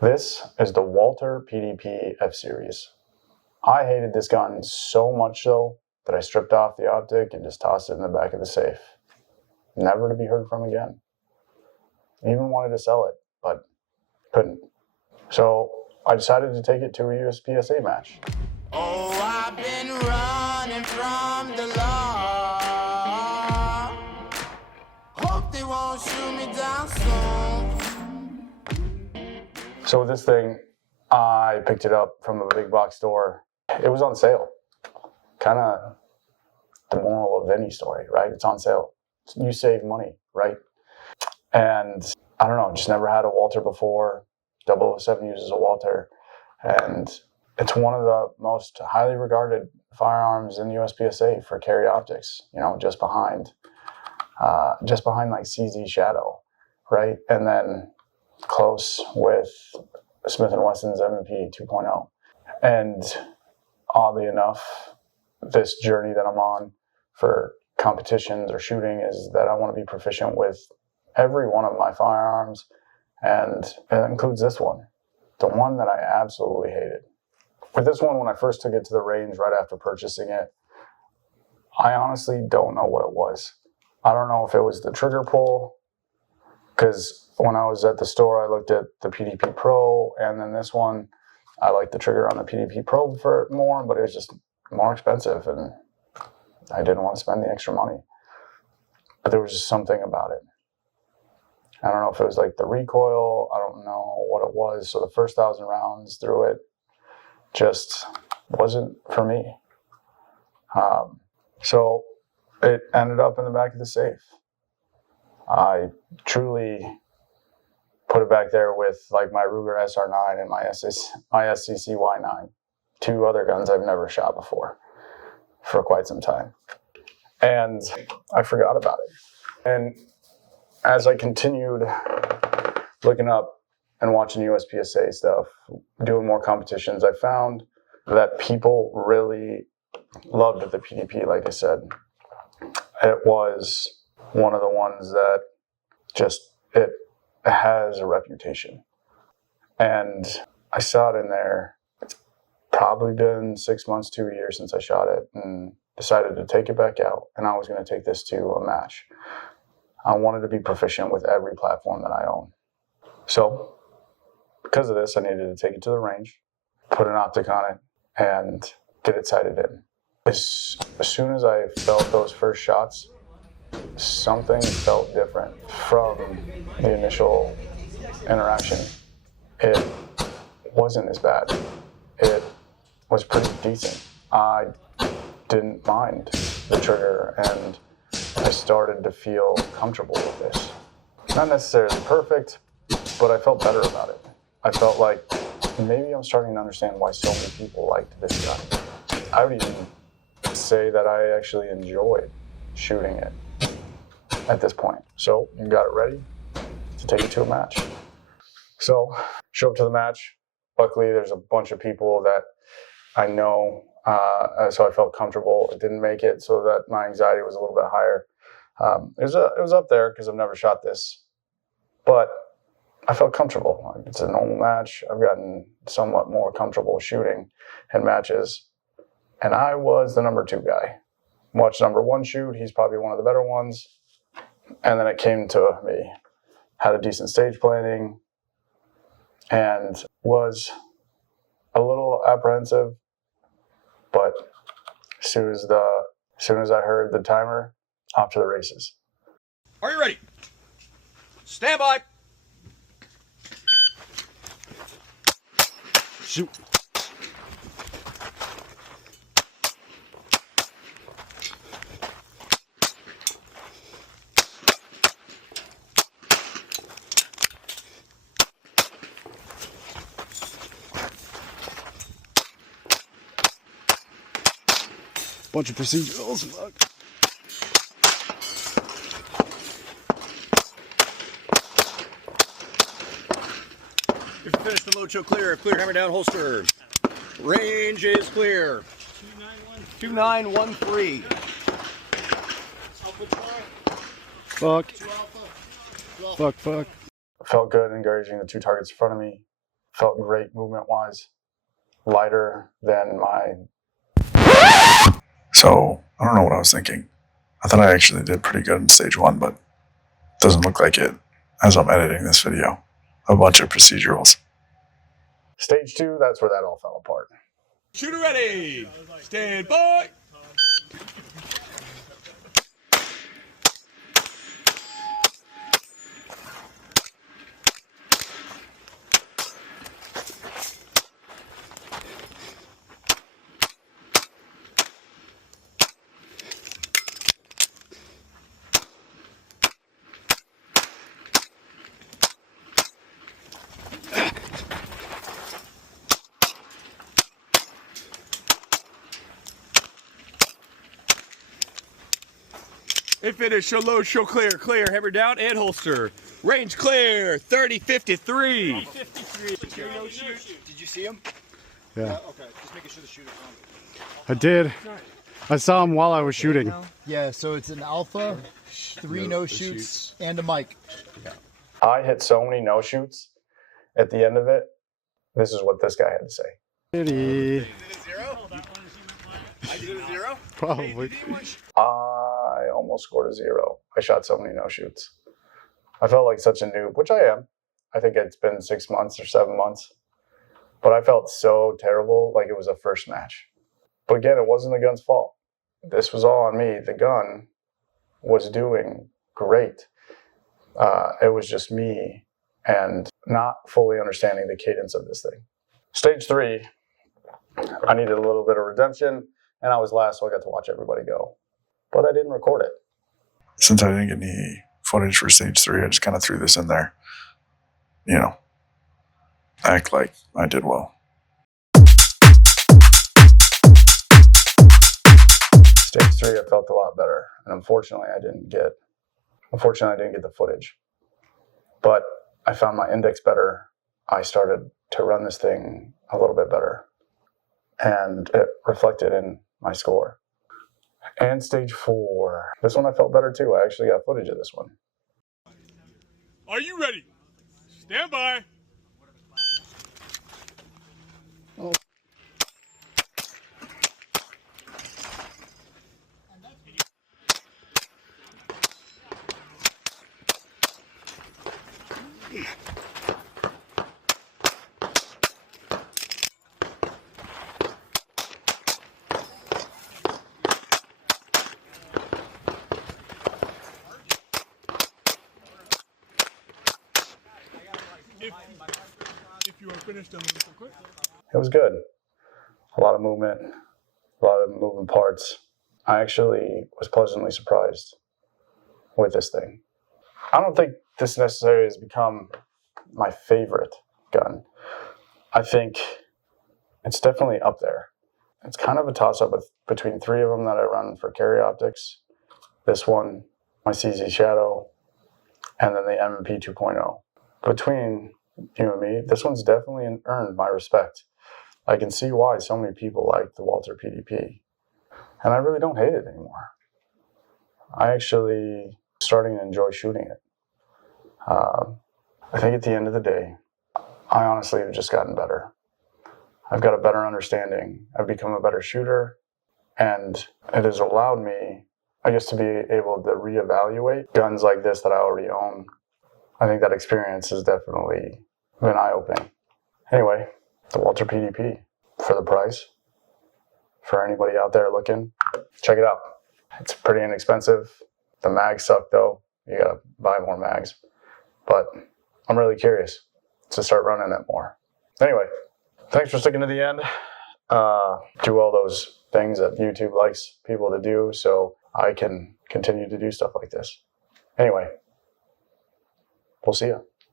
This is the Walther PDP F-Series. I hated this gun so much so that I stripped off the optic and just tossed it in the back of the safe. Never to be heard from again. Even wanted to sell it, but couldn't. So I decided to take it to a USPSA match. Oh, I've been running from the law. Hope they won't shoot me down soon. So with this thing, I picked it up from a big box store. It was on sale. Kind of the moral of any story, right? It's on sale. You save money, right? And I don't know, just never had a Walther before. 007 uses a Walther. And it's one of the most highly regarded firearms in the USPSA for carry optics, you know, just behind like CZ Shadow, right? And then close with Smith & Wesson's M&P 2.0. And oddly enough, this journey that I'm on for competitions or shooting is that I want to be proficient with every one of my firearms, and it includes this one, the one that I absolutely hated. With this one, when I first took it to the range right after purchasing it, I honestly don't know what it was. I don't know if it was the trigger pull, because when I was at the store, I looked at the PDP Pro, and then this one, I liked the trigger on the PDP Pro for more, but it was just more expensive, and I didn't want to spend the extra money. But there was just something about it. I don't know if it was like the recoil, I don't know what it was. So the first 1,000 rounds through it just wasn't for me. So it ended up in the back of the safe. I truly put it back there with like my Ruger SR9 and my SCC Y9, two other guns I've never shot before for quite some time. And I forgot about it. And as I continued looking up and watching USPSA stuff, doing more competitions, I found that people really loved the PDP, like I said. It was one of the ones that just, it has a reputation. And I saw it in there. It's probably been 6 months to a year since I shot it, and decided to take it back out, and I was going to take this to a match. I wanted to be proficient with every platform that I own. So because of this, I needed to take it to the range, put an optic on it, and get it sighted in. As soon as I felt those first shots, something felt different from the initial interaction. It wasn't as bad. It was pretty decent. I didn't mind the trigger, and I started to feel comfortable with this. Not necessarily perfect, but I felt better about it. I felt like maybe I'm starting to understand why so many people liked this gun. I would even say that I actually enjoyed shooting it at this point. So you got it ready to take it to a match. So show up to the match. Luckily, there's a bunch of people that I know, so I felt comfortable. It didn't make it, so that my anxiety was a little bit higher. It was up there because I've never shot this, but I felt comfortable. It's a normal match. I've gotten somewhat more comfortable shooting in matches, and I was the number 2 guy. Watched number 1 shoot. He's probably one of the better ones. And then it came to me. Had a decent stage planning, and was a little apprehensive, but as soon as I heard the timer, off to the races. Are you ready? Stand by. Shoot. Bunch of procedurals. Look. If you finish the load, show clear. Clear, hammer down, holster. Range is clear. 2913. Fuck. Fuck. Felt good engaging the 2 targets in front of me. Felt great movement-wise. Lighter than my... So, I don't know what I was thinking. I thought I actually did pretty good in stage 1, but it doesn't look like it as I'm editing this video. A bunch of procedurals. Stage 2, that's where that all fell apart. Shooter ready. Stand by. And finish, show low, show clear, clear, hammer down and holster. Range clear, 30-53. 53. No shoot. Did you see him? Yeah. Okay, just making sure the shooter's on. I did. I saw him while I was shooting. Yeah, so it's an alpha, 3 no-shoots, and a mic. I hit so many no-shoots at the end of it. This is what this guy had to say. Pity. Is it a 0? I did a 0? Probably. I almost scored a 0. I shot so many no-shoots. I felt like such a noob, which I am. I think it's been 6 months or 7 months. But I felt so terrible, like it was a first match. But again, it wasn't the gun's fault. This was all on me. The gun was doing great. It was just me and not fully understanding the cadence of this thing. Stage 3, I needed a little bit of redemption, and I was last, so I got to watch everybody go. But I didn't record it. Since I didn't get any footage for stage 3, I just kind of threw this in there. You know, act like I did well. Stage 3, I felt a lot better, and unfortunately, I didn't get the footage. But I found my index better. I started to run this thing a little bit better, and it reflected in my score. And stage 4, this one I felt better too. I actually got footage of this one. Are you ready? Stand by. If you are finished, I'm going to quick. It was good. A lot of movement, a lot of moving parts. I actually was pleasantly surprised with this thing. I don't think this necessarily has become my favorite gun. I think it's definitely up there. It's kind of a toss-up between 3 of them that I run for carry optics. This one, my CZ Shadow, and then the M&P 2.0. Between you and me, this one's definitely earned my respect. I can see why so many people like the Walther PDP. And I really don't hate it anymore. I actually starting to enjoy shooting it. I think at the end of the day, I honestly have just gotten better. I've got a better understanding. I've become a better shooter, and it has allowed me, I guess, to be able to reevaluate guns like this that I already own. I think that experience has definitely been eye-opening. Anyway, the Walther PDP, for the price, for anybody out there looking, check it out. It's pretty inexpensive. The mags suck though. You gotta buy more mags. But I'm really curious to start running it more. Anyway, thanks for sticking to the end. Do all those things that YouTube likes people to do so I can continue to do stuff like this. Anyway, we'll see ya.